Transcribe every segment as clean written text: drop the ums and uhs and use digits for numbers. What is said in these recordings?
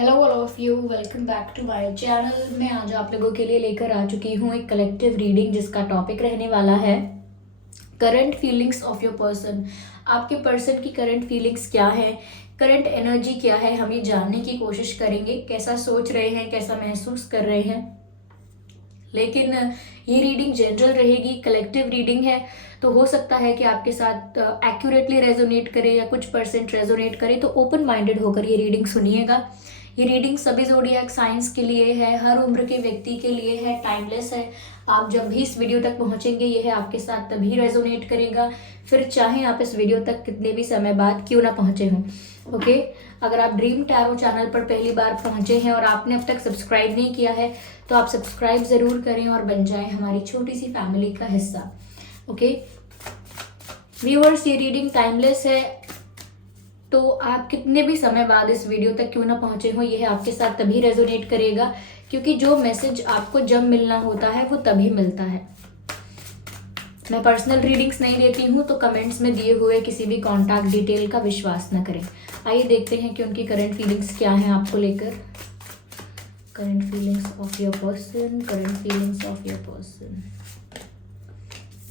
Hello all of you, welcome back to my channel. मैं आज आप लोगों के लिए लेकर आ चुकी हूँ एक कलेक्टिव रीडिंग जिसका टॉपिक रहने वाला है current feelings of your person. आपके पर्सन की करंट फीलिंग्स क्या है, करंट एनर्जी क्या है, हम ये जानने की कोशिश करेंगे। कैसा सोच रहे हैं, कैसा महसूस कर रहे हैं। लेकिन ये रीडिंग जनरल रहेगी, कलेक्टिव रीडिंग है, तो हो सकता है कि आपके साथ एक्यूरेटली रेजोनेट करे या कुछ परसेंट रेजोनेट करे। तो ओपन माइंडेड होकर ये रीडिंग सुनिएगा। ये रीडिंग सभी ज़ोडिएक साइंस के लिए है, हर उम्र के व्यक्ति के लिए है, टाइमलेस है। आप जब भी इस वीडियो तक पहुंचेंगे यह आपके साथ तभी रेजोनेट करेगा, फिर चाहे आप इस वीडियो तक कितने भी समय बाद क्यों ना पहुंचे हों। ओके, अगर आप ड्रीम टैरो चैनल पर पहली बार पहुंचे हैं और आपने अब तक सब्सक्राइब नहीं किया है तो आप सब्सक्राइब ज़रूर करें और बन जाएं हमारी छोटी सी फैमिली का हिस्सा। ओके व्यूअर्स, ये रीडिंग टाइमलेस है, तो आप कितने भी समय बाद इस वीडियो तक क्यों ना पहुंचे हो, यह आपके साथ तभी रेजोनेट करेगा क्योंकि जो मैसेज आपको जब मिलना होता है वो तभी मिलता है। मैं पर्सनल रीडिंग्स नहीं देती हूँ, तो कमेंट्स में दिए हुए किसी भी कॉन्टैक्ट डिटेल का विश्वास न करें। आइए देखते हैं कि उनकी करंट फीलिंग्स क्या हैं आपको लेकर। Current feelings of your person, current feelings of your person,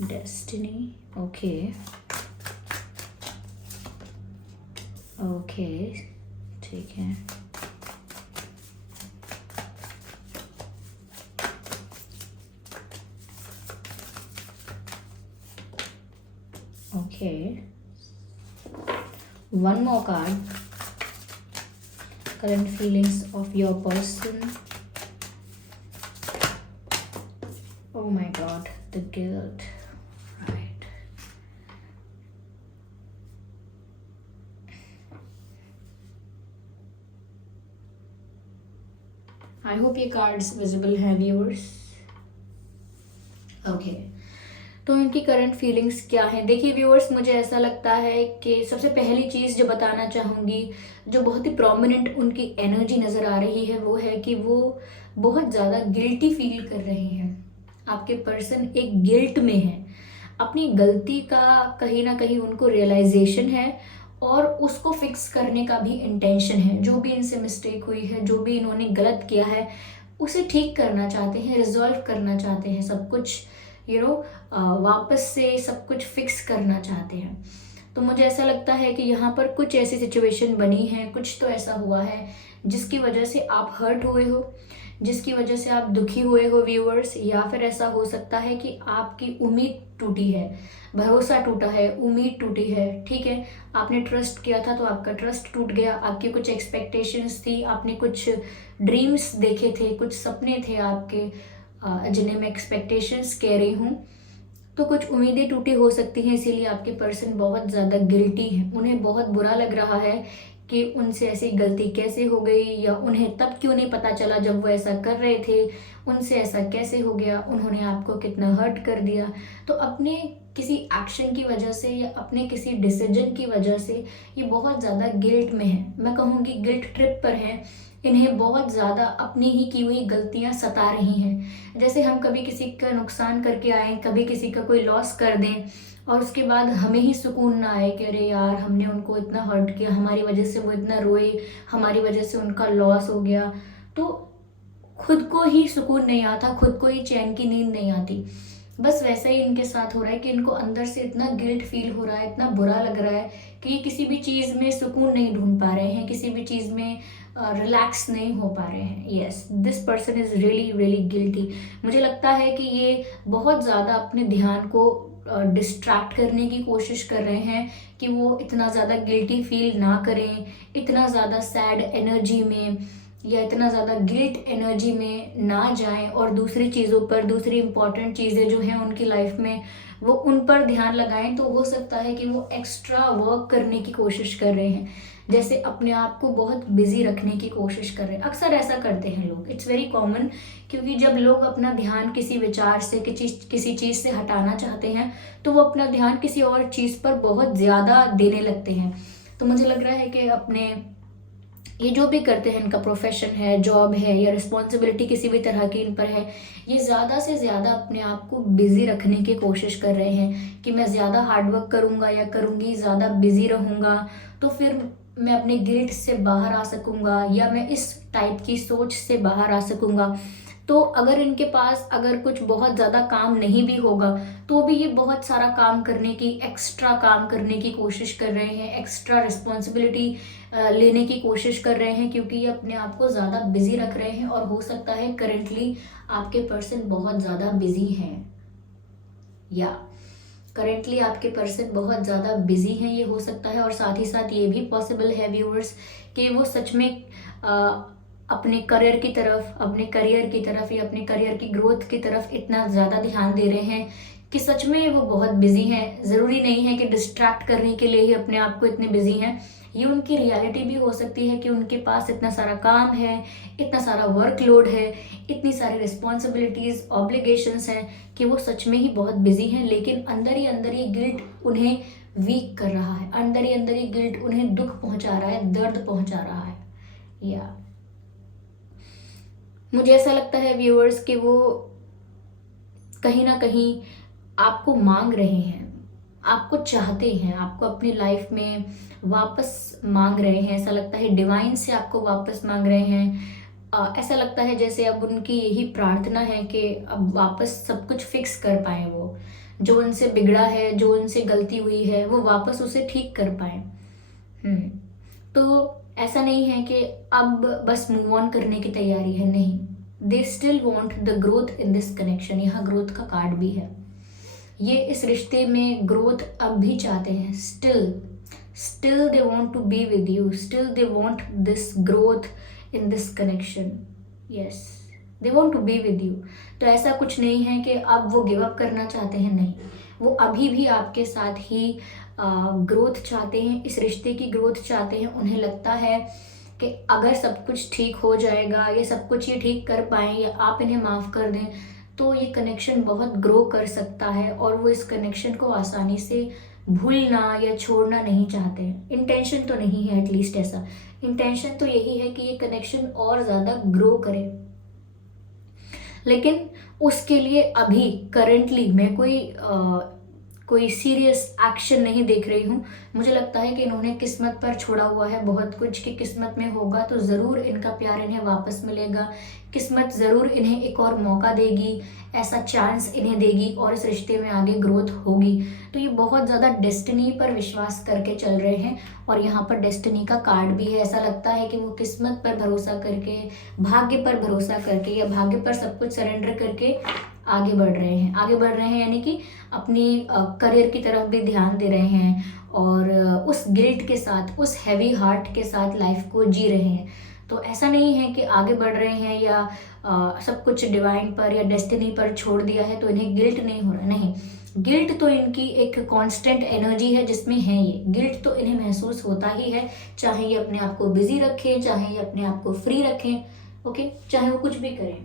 destiny. Okay okay, ठीक है। Okay, one more card. Current feelings of your person. Oh my God, the guilt. Right. I hope ये cards visible हैं viewers. Okay, तो इनकी current feelings क्या है। देखिए viewers, मुझे ऐसा लगता है कि सबसे पहली चीज़ जो बताना चाहूँगी, जो बहुत ही प्रोमिनेंट उनकी एनर्जी नज़र आ रही है, वो है कि वो बहुत ज़्यादा गिल्टी फील कर रहे हैं। आपके पर्सन एक गिल्ट में है, अपनी गलती का कहीं ना कहीं उनको रियलाइजेशन है और उसको फिक्स करने का भी इंटेंशन है। जो भी इनसे मिस्टेक हुई है, जो भी इन्होंने गलत किया है, उसे ठीक करना चाहते हैं, रिजॉल्व करना चाहते हैं, सब कुछ वापस से सब कुछ फिक्स करना चाहते हैं। तो मुझे ऐसा लगता है कि यहाँ पर कुछ ऐसी सिचुएशन बनी है, कुछ तो ऐसा हुआ है जिसकी वजह से आप हर्ट हुए हो, जिसकी वजह से आप दुखी हुए हो व्यूअर्स। या फिर ऐसा हो सकता है कि आपकी उम्मीद टूटी है, भरोसा टूटा है, उम्मीद टूटी है। ठीक है, आपने ट्रस्ट किया था तो आपका ट्रस्ट टूट गया। आपकी कुछ एक्सपेक्टेशंस थी, आपने कुछ ड्रीम्स देखे थे, कुछ सपने थे आपके जिन्हें मैं एक्सपेक्टेशंस कह रही हूँ। तो कुछ उम्मीदें टूटी हो सकती हैं, इसीलिए आपके पर्सन बहुत ज़्यादा गिल्टी है। उन्हें बहुत बुरा लग रहा है कि उनसे ऐसी गलती कैसे हो गई, या उन्हें तब क्यों नहीं पता चला जब वो ऐसा कर रहे थे, उनसे ऐसा कैसे हो गया, उन्होंने आपको कितना हर्ट कर दिया। तो अपने किसी एक्शन की वजह से या अपने किसी डिसीजन की वजह से ये बहुत ज़्यादा गिल्ट में है। मैं कहूँगी गिल्ट ट्रिप पर है। इन्हें बहुत ज़्यादा अपनी ही की हुई गलतियाँ सता रही हैं। जैसे हम कभी किसी का नुकसान करके आए, कभी किसी का कोई लॉस कर दें और उसके बाद हमें ही सुकून ना आए कि अरे यार, हमने उनको इतना हर्ट किया, हमारी वजह से वो इतना रोए, हमारी वजह से उनका लॉस हो गया। तो खुद को ही सुकून नहीं आता, खुद को ही चैन की नींद नहीं आती। बस वैसा ही इनके साथ हो रहा है कि इनको अंदर से इतना गिल्ट फील हो रहा है, इतना बुरा लग रहा है कि ये किसी भी चीज़ में सुकून नहीं ढूंढ पा रहे हैं, किसी भी चीज़ में रिलैक्स नहीं हो पा रहे हैं। Yes, this person is really really guilty. मुझे लगता है कि ये बहुत ज़्यादा अपने ध्यान को डिस्ट्रैक्ट करने की कोशिश कर रहे हैं कि वो इतना ज़्यादा गिल्टी फील ना करें, इतना ज़्यादा सैड एनर्जी में या इतना ज़्यादा गिल्ट एनर्जी में ना जाएं और दूसरी चीज़ों पर, दूसरी इंपॉर्टेंट चीज़ें जो हैं उनकी लाइफ में, वो उन पर ध्यान लगाएं। तो हो सकता है कि वो एक्स्ट्रा वर्क करने की कोशिश कर रहे हैं, जैसे अपने आप को बहुत बिजी रखने की कोशिश कर रहे हैं। अक्सर ऐसा करते हैं लोग, इट्स वेरी कॉमन, क्योंकि जब लोग अपना ध्यान किसी विचार से, किसी चीज़ से हटाना चाहते हैं तो वो अपना ध्यान किसी और चीज़ पर बहुत ज़्यादा देने लगते हैं। तो मुझे लग रहा है कि अपने ये जो भी करते हैं, इनका प्रोफेशन है, जॉब है या रिस्पॉन्सिबिलिटी किसी भी तरह की इन पर है, ये ज़्यादा से ज़्यादा अपने आप को बिज़ी रखने की कोशिश कर रहे हैं कि मैं ज़्यादा हार्डवर्क करूँगा या करूँगी, ज़्यादा बिज़ी रहूँगा तो फिर मैं अपने गिल्ट से बाहर आ सकूंगा, या मैं इस टाइप की सोच से बाहर आ सकूंगा। तो अगर इनके पास अगर कुछ बहुत ज़्यादा काम नहीं भी होगा, तो भी ये बहुत सारा काम करने की, एक्स्ट्रा काम करने की कोशिश कर रहे हैं, एक्स्ट्रा रिस्पॉन्सिबिलिटी लेने की कोशिश कर रहे हैं, क्योंकि ये अपने आप को ज़्यादा बिजी रख रहे हैं। और हो सकता है करेंटली आपके पर्सन बहुत ज़्यादा बिजी हैं, या करेंटली आपके पर्सन बहुत ज़्यादा बिजी हैं, ये हो सकता है। और साथ ही साथ ये भी पॉसिबल है व्यूअर्स कि वो सच में अपने करियर की तरफ, अपने करियर की तरफ या अपने करियर की ग्रोथ की तरफ इतना ज़्यादा ध्यान दे रहे हैं कि सच में वो बहुत बिजी हैं। ज़रूरी नहीं है कि डिस्ट्रैक्ट करने के लिए ही अपने आप को इतने बिजी हैं, ये उनकी रियलिटी भी हो सकती है कि उनके पास इतना सारा काम है, इतना सारा वर्कलोड है, इतनी सारी रिस्पॉन्सिबिलिटीज़, ऑब्लिगेशंस हैं कि वो सच में ही बहुत बिजी हैं। लेकिन अंदर ही गिल्ट उन्हें वीक कर रहा है, अंदर ही गिल्ट उन्हें दुख पहुंचा रहा है, दर्द पहुंचा रहा है। या मुझे ऐसा लगता है व्यूअर्स कि वो कहीं ना कहीं आपको मांग रहे हैं, आपको चाहते हैं, आपको अपनी लाइफ में वापस मांग रहे हैं। ऐसा लगता है डिवाइन से आपको वापस मांग रहे हैं। ऐसा लगता है जैसे अब उनकी यही प्रार्थना है कि अब वापस सब कुछ फिक्स कर पाए, वो जो उनसे बिगड़ा है, जो उनसे गलती हुई है, वो वापस उसे ठीक कर पाए। तो ऐसा नहीं है कि अब बस मूव ऑन करने की तैयारी है, नहीं, they still want the growth in this connection. यहाँ ग्रोथ का कार्ड भी है, ये इस रिश्ते में ग्रोथ अब भी चाहते हैं। Still they want to be with you, still they want this growth in this connection. Yes, they want to be with you. तो ऐसा कुछ नहीं है कि अब वो गिव अप करना चाहते हैं, नहीं, वो अभी भी आपके साथ ही ग्रोथ चाहते हैं, इस रिश्ते की ग्रोथ चाहते हैं। उन्हें लगता है कि अगर सब कुछ ठीक हो जाएगा, ये सब कुछ ये ठीक कर पाएँ, या आप इन्हें माफ़ कर दें, तो ये कनेक्शन बहुत ग्रो कर सकता है। और वो इस कनेक्शन को आसानी से भूलना या छोड़ना नहीं चाहते हैं। इंटेंशन तो नहीं है, एटलीस्ट ऐसा इंटेंशन तो यही है कि ये कनेक्शन और ज़्यादा ग्रो करे। लेकिन उसके लिए अभी करेंटली मैं कोई सीरियस एक्शन नहीं देख रही हूँ। मुझे लगता है कि इन्होंने किस्मत पर छोड़ा हुआ है बहुत कुछ, कि किस्मत में होगा तो ज़रूर इनका प्यार इन्हें वापस मिलेगा, किस्मत ज़रूर इन्हें एक और मौका देगी, ऐसा चांस इन्हें देगी और इस रिश्ते में आगे ग्रोथ होगी। तो ये बहुत ज़्यादा डेस्टिनी पर विश्वास करके चल रहे हैं। और यहाँ पर डेस्टिनी का कार्ड भी है। ऐसा लगता है कि वो किस्मत पर भरोसा करके, भाग्य पर भरोसा करके, या भाग्य पर सब कुछ सरेंडर करके आगे बढ़ रहे हैं यानी कि अपनी करियर की तरफ भी ध्यान दे रहे हैं, और उस गिल्ट के साथ, उस हैवी हार्ट के साथ लाइफ को जी रहे हैं। तो ऐसा नहीं है कि आगे बढ़ रहे हैं या सब कुछ डिवाइन पर या डेस्टिनी पर छोड़ दिया है तो इन्हें गिल्ट नहीं हो रहा, नहीं, गिल्ट तो इनकी एक कांस्टेंट एनर्जी है जिसमें है, ये गिल्ट तो इन्हें महसूस होता ही है, चाहे ये अपने आप को बिजी रखें, चाहे ये अपने आप को फ्री रखें, ओके, चाहे वो कुछ भी करें,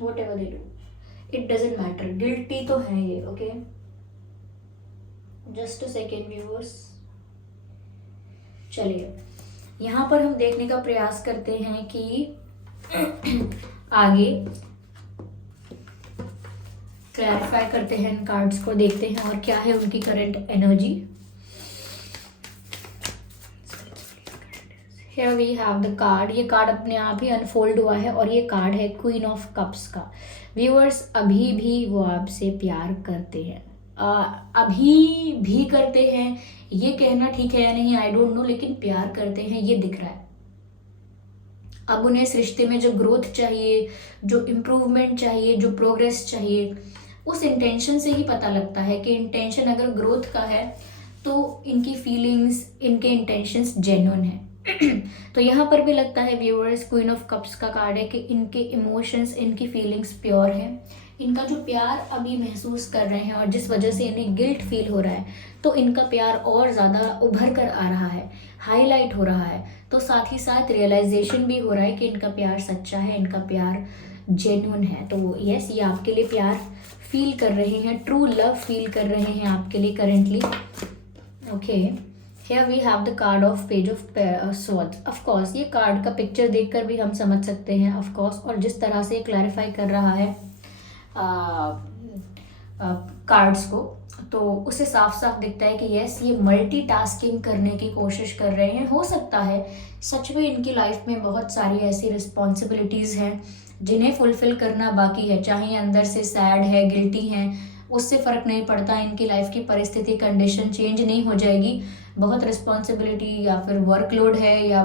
what ever they do, it doesn't matter, guilty तो है ये, okay. Just a second viewers, चलिए यहाँ पर हम देखने का प्रयास करते हैं कि आगे क्लैरिफाई करते हैं, इन कार्ड्स को देखते हैं और क्या है उनकी current energy. Here we have the card, ये कार्ड अपने आप ही अनफोल्ड हुआ है और ये कार्ड है क्वीन ऑफ कप्स का। व्यूअर्स, अभी भी वो आपसे प्यार करते हैं, अभी भी करते हैं, ये कहना ठीक है या नहीं आई डोंट नो, लेकिन प्यार करते हैं ये दिख रहा है। अब उन्हें इस रिश्ते में जो ग्रोथ चाहिए, जो इम्प्रूवमेंट चाहिए, जो प्रोग्रेस चाहिए, उस इंटेंशन से ही पता लगता है कि इंटेंशन अगर ग्रोथ का है तो इनकी फीलिंग्स, इनके इंटेंशंस जेन्युइन है। तो यहाँ पर भी लगता है व्यूअर्स, क्वीन ऑफ कप्स का कार्ड है कि इनके इमोशंस, इनकी फीलिंग्स प्योर हैं। इनका जो प्यार अभी महसूस कर रहे हैं और जिस वजह से इन्हें गिल्ट फील हो रहा है, तो इनका प्यार और ज़्यादा उभर कर आ रहा है, हाईलाइट हो रहा है। तो साथ ही साथ रियलाइजेशन भी हो रहा है कि इनका प्यार सच्चा है, इनका प्यार जेन्युइन है। तो यस, ये आपके लिए प्यार फील कर रहे हैं, ट्रू लव फील कर रहे हैं आपके लिए currently, okay. Here we have the card of page of swords. Of course ये कार्ड का पिक्चर देखकर भी हम समझ सकते हैं, ऑफ कोर्स, और जिस तरह से क्लैरिफाई कर रहा है कार्ड्स को, तो उसे साफ साफ दिखता है कि यस, ये मल्टीटास्किंग करने की कोशिश कर रहे हैं। हो सकता है सच में इनकी लाइफ में बहुत सारी ऐसी रिस्पॉन्सिबिलिटीज़ हैं जिन्हें फुलफिल करना बाकी है, चाहे ये अंदर से सैड है, गिल्टी हैं, उससे फ़र्क नहीं पड़ता। इनकी लाइफ की परिस्थिति, कंडीशन चेंज नहीं हो जाएगी। बहुत रिस्पॉन्सिबिलिटी या फिर वर्कलोड है, या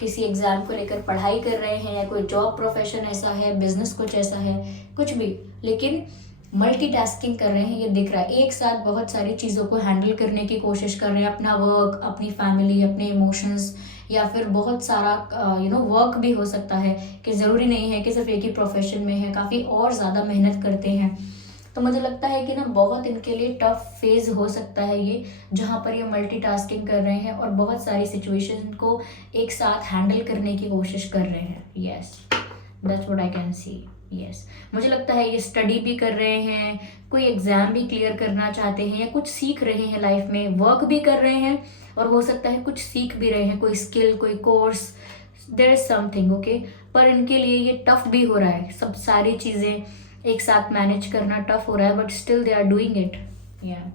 किसी एग्ज़ाम को लेकर पढ़ाई कर रहे हैं, या कोई जॉब प्रोफेशन ऐसा है, बिजनेस कुछ ऐसा है, कुछ भी, लेकिन मल्टीटास्किंग कर रहे हैं, ये दिख रहा है। एक साथ बहुत सारी चीज़ों को हैंडल करने की कोशिश कर रहे हैं, अपना वर्क, अपनी फैमिली, अपने इमोशंस, या फिर बहुत सारा वर्क भी हो सकता है, कि ज़रूरी नहीं है कि सिर्फ एक ही प्रोफेशन में है, काफ़ी और ज़्यादा मेहनत करते हैं। तो मुझे लगता है कि ना बहुत इनके लिए टफ फेज हो सकता है ये, जहाँ पर ये मल्टीटास्किंग कर रहे हैं और बहुत सारी सिचुएशन को एक साथ हैंडल करने की कोशिश कर रहे हैं। Yes, that's what I can C. Yes, मुझे लगता है ये स्टडी भी कर रहे हैं, कोई एग्ज़ाम भी क्लियर करना चाहते हैं, या कुछ सीख रहे हैं लाइफ में, वर्क भी कर रहे हैं, और हो सकता है कुछ सीख भी रहे हैं, कोई स्किल, कोई course, there is something, okay. पर इनके लिए ये टफ भी हो रहा है, सब सारी चीज़ें एक साथ मैनेज करना टफ हो रहा है, but still they are doing it. Yeah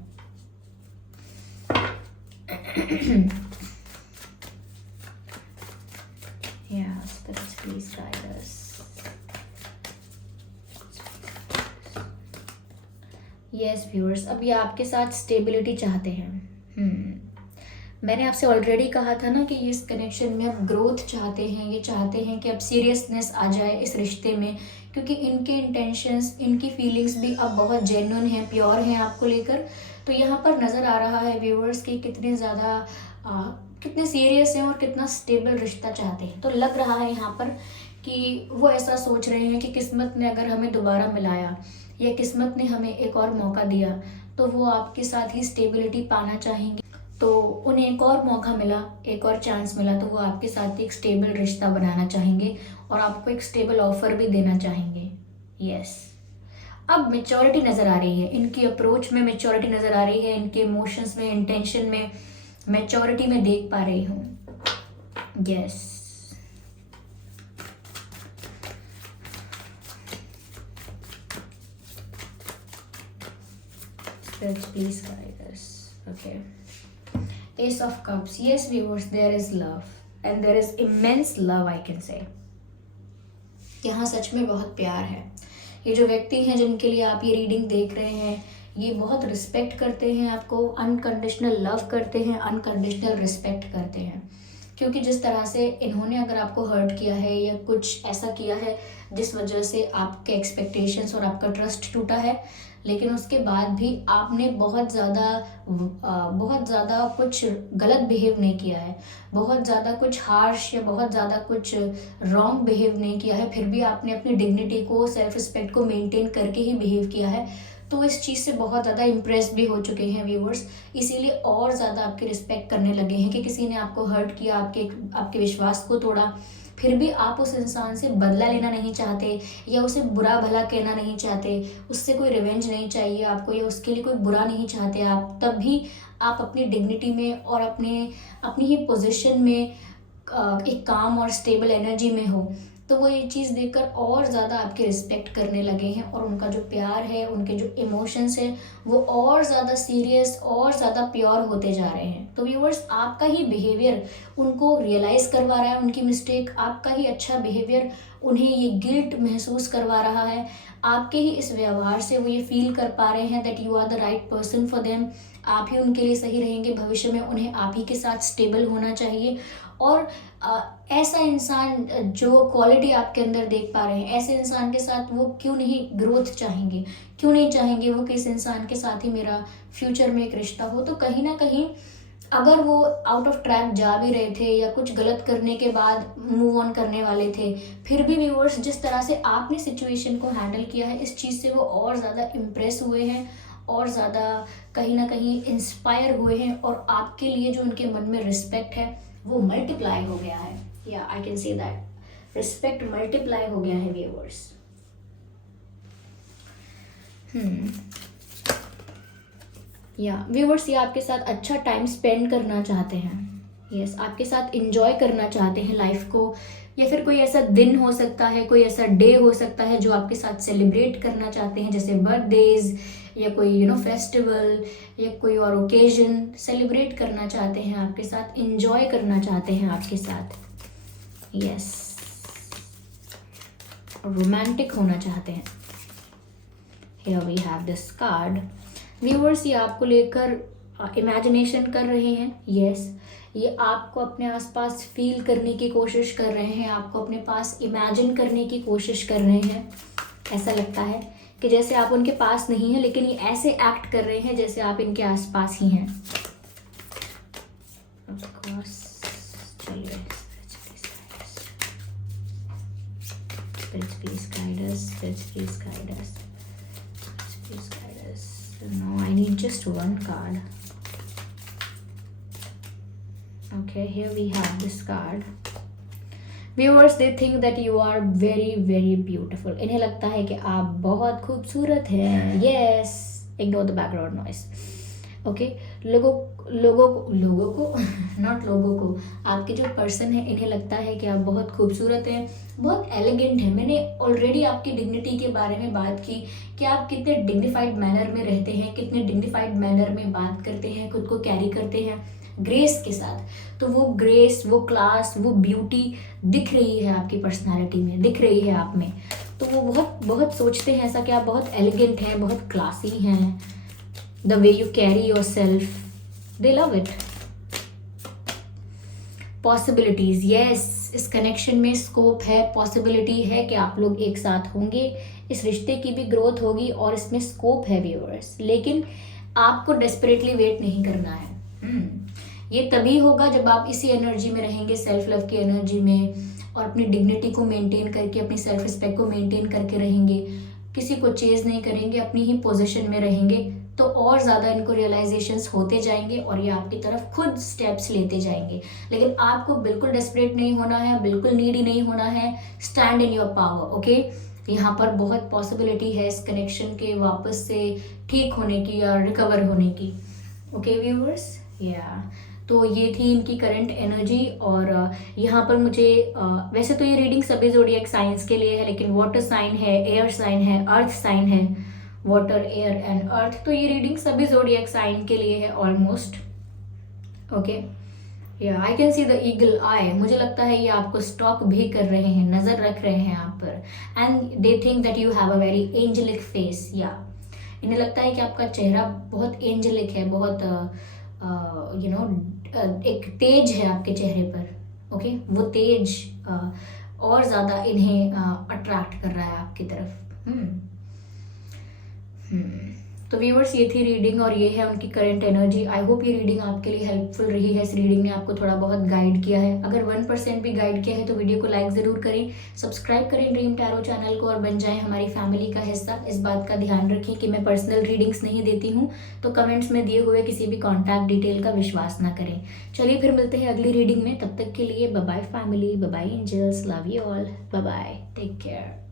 please guide us. Yes viewers, अब ये आपके साथ स्टेबिलिटी चाहते हैं। मैंने आपसे ऑलरेडी कहा था ना कि इस कनेक्शन में अब ग्रोथ चाहते हैं, ये चाहते हैं कि अब सीरियसनेस आ जाए इस रिश्ते में, क्योंकि इनके इंटेंशंस, इनकी फीलिंग्स भी अब बहुत जेन्युइन हैं, प्योर हैं आपको लेकर। तो यहाँ पर नज़र आ रहा है व्यूअर्स कि कितने ज़्यादा कितने सीरियस हैं और कितना स्टेबल रिश्ता चाहते हैं। तो लग रहा है यहाँ पर कि वो ऐसा सोच रहे हैं कि किस्मत ने अगर हमें दोबारा मिलाया, या किस्मत ने हमें एक और मौका दिया, तो वो आपके साथ ही स्टेबिलिटी पाना चाहेंगे। तो उन्हें एक और मौका मिला, एक और चांस मिला, तो वो आपके साथ एक स्टेबल रिश्ता बनाना चाहेंगे और आपको एक स्टेबल ऑफर भी देना चाहेंगे। यस, अब मैच्योरिटी नज़र आ रही है, इनकी अप्रोच में मैच्योरिटी नज़र आ रही है, इनके इमोशंस में, इंटेंशन में मैच्योरिटी में देख पा रही हूँ। Yes, please guide us. Okay. Ace of Cups. Yes viewers, there is love and there is immense love, I can say. यहाँ सच में बहुत प्यार है। ये जो व्यक्ति हैं जिनके लिए आप ये रीडिंग देख रहे हैं, ये बहुत रिस्पेक्ट करते हैं आपको, अनकंडीशनल लव करते हैं, अनकंडीशनल रिस्पेक्ट करते हैं। क्योंकि जिस तरह से इन्होंने अगर आपको हर्ट किया है या कुछ ऐसा किया है जिस वजह से आपके एक्सपेक्टेशंस और आपका ट्रस्ट टूटा है, लेकिन उसके बाद भी आपने बहुत ज़्यादा कुछ गलत बिहेव नहीं किया है, बहुत ज़्यादा कुछ हार्श या बहुत ज़्यादा कुछ रॉन्ग बिहेव नहीं किया है, फिर भी आपने अपनी डिग्निटी को, सेल्फ रिस्पेक्ट को मेंटेन करके ही बिहेव किया है। तो इस चीज़ से बहुत ज़्यादा इम्प्रेस भी हो चुके हैं व्यूअर्स, इसीलिए और ज़्यादा आपकी रिस्पेक्ट करने लगे हैं कि किसी ने आपको हर्ट किया, आपके विश्वास को तोड़ा, फिर भी आप उस इंसान से बदला लेना नहीं चाहते या उसे बुरा भला कहना नहीं चाहते, उससे कोई रिवेंज नहीं चाहिए आपको या उसके लिए कोई बुरा नहीं चाहते आप, तब भी आप अपनी डिग्निटी में और अपनी ही पोजीशन में एक काम और स्टेबल एनर्जी में हो। तो वो ये चीज़ देखकर और ज़्यादा आपकी रिस्पेक्ट करने लगे हैं और उनका जो प्यार है, उनके जो इमोशंस हैं, वो और ज़्यादा सीरियस और ज़्यादा प्योर होते जा रहे हैं। तो व्यूअर्स, आपका ही बिहेवियर उनको रियलाइज़ करवा रहा है उनकी मिस्टेक, आपका ही अच्छा बिहेवियर उन्हें ये गिल्ट महसूस करवा रहा है, आपके ही इस व्यवहार से वो ये फील कर पा रहे हैं that you are the right person for them. आप ही उनके लिए सही रहेंगे भविष्य में, उन्हें आप ही के साथ स्टेबल होना चाहिए। और ऐसा इंसान जो क्वालिटी आपके अंदर देख पा रहे हैं, ऐसे इंसान के साथ वो क्यों नहीं ग्रोथ चाहेंगे, क्यों नहीं चाहेंगे वो कि इस इंसान के साथ ही मेरा फ्यूचर में एक रिश्ता हो। तो कहीं ना कहीं अगर वो आउट ऑफ ट्रैक जा भी रहे थे या कुछ गलत करने के बाद मूव ऑन करने वाले थे, फिर भी व्यूअर्स जिस तरह से आपने सिचुएशन को हैंडल किया है, इस चीज़ से वो और ज़्यादा इम्प्रेस हुए हैं और ज़्यादा कहीं ना कहीं इंस्पायर हुए हैं और आपके लिए जो उनके मन में रिस्पेक्ट है वो मल्टीप्लाई हो गया है। या I can say that respect multiply हो गया है व्यूअर्स। या व्यूअर्स, ये आपके साथ अच्छा टाइम स्पेंड करना चाहते हैं। यस, आपके साथ इंजॉय करना चाहते हैं लाइफ को, या फिर कोई ऐसा दिन हो सकता है, कोई ऐसा डे हो सकता है जो आपके साथ सेलिब्रेट करना चाहते हैं, जैसे बर्थडेज या कोई फेस्टिवल या कोई और ओकेजन सेलिब्रेट करना चाहते हैं आपके साथ, इंजॉय करना चाहते हैं आपके साथ, यस, रोमांटिक होना चाहते हैं। Here we have this card. Viewers ये आपको लेकर इमेजिनेशन कर रहे हैं, यस, ये आपको अपने आसपास फील करने की कोशिश कर रहे हैं, आपको अपने पास इमेजिन करने की कोशिश कर रहे हैं। ऐसा लगता है कि जैसे आप उनके पास नहीं हैं, लेकिन ये ऐसे एक्ट कर रहे हैं जैसे आप इनके आसपास ही हैं। Of course, चलिए, please guide us, please guide us, please guide us. No, I need just one card. Okay, here we have this card. Viewers, they think that you are very very beautiful. इन्हें लगता है कि आप बहुत खूबसूरत हैं। Yes, ignore the background noise. Okay, लोगों को नॉट लोगों को, आपके जो पर्सन है इन्हें लगता है कि आप बहुत खूबसूरत हैं, बहुत एलिगेंट हैं। मैंने ऑलरेडी आपकी डिग्निटी के बारे में बात की कि आप कितने डिग्निफाइड मैनर में रहते हैं, कितने डिग्निफाइड मैनर में बात करते हैं, खुद को कैरी करते हैं ग्रेस के साथ। तो वो ग्रेस, वो क्लास, वो ब्यूटी दिख रही है आपकी पर्सनालिटी में, दिख रही है आप में। तो वो बहुत बहुत सोचते हैं ऐसा कि आप बहुत एलिगेंट हैं, बहुत क्लासी हैं। The way you carry your self, they love it. Possibilities, yes, इस कनेक्शन में स्कोप है, पॉसिबिलिटी है कि आप लोग एक साथ होंगे, इस रिश्ते की भी ग्रोथ होगी और इसमें स्कोप है व्यूअर्स। लेकिन आपको डेस्परेटली वेट नहीं करना है। ये तभी होगा जब आप इसी एनर्जी में रहेंगे, सेल्फ लव की एनर्जी में, और अपनी डिग्निटी को मेंटेन करके, अपनी सेल्फ रिस्पेक्ट को मेंटेन करके रहेंगे, किसी को चेज नहीं करेंगे, अपनी ही पोजीशन में रहेंगे, तो और ज़्यादा इनको रियलाइजेशंस होते जाएंगे और ये आपकी तरफ खुद स्टेप्स लेते जाएंगे। लेकिन आपको बिल्कुल डेस्परेट नहीं होना है, बिल्कुल नीडी नहीं होना है। Stand in your power, okay. यहाँ पर बहुत पॉसिबिलिटी है इस कनेक्शन के वापस से ठीक होने की या रिकवर होने की, ओके व्यूअर्स, या तो ये थी इनकी करंट एनर्जी। और यहाँ पर मुझे वैसे तो ये रीडिंग सभी ज़ोडिएक साइंस के लिए है, लेकिन वाटर साइन है, एयर साइन है, अर्थ साइन है, वाटर, एयर एंड अर्थ, तो ये रीडिंग सभी ज़ोडिएक साइन के लिए है almost, okay. Yeah I can see the eagle eye, मुझे लगता है ये आपको स्टॉक भी कर रहे हैं, नज़र रख रहे हैं आप पर। And they think that you have a very angelic face, या इन्हें लगता है कि आपका चेहरा बहुत एंजेलिक है, बहुत एक तेज है आपके चेहरे पर, ओके। वो तेज और ज़्यादा इन्हें अट्रैक्ट कर रहा है आपकी तरफ। तो व्यूअर्स, ये थी रीडिंग और ये है उनकी करंट एनर्जी। आई होप ये रीडिंग आपके लिए हेल्पफुल रही है। इस रीडिंग ने आपको थोड़ा बहुत गाइड किया है। अगर 1% भी गाइड किया है तो वीडियो को लाइक ज़रूर करें, सब्सक्राइब करें ड्रीम टैरो चैनल को और बन जाएं हमारी फैमिली का हिस्सा। इस बात का ध्यान रखें कि मैं पर्सनल रीडिंग्स नहीं देती हूँ, तो कमेंट्स में दिए हुए किसी भी कॉन्टैक्ट डिटेल का विश्वास ना करें। चलिए फिर मिलते हैं अगली रीडिंग में, तब तक के लिए bye bye family, bye bye angels, love you all, bye bye, take care.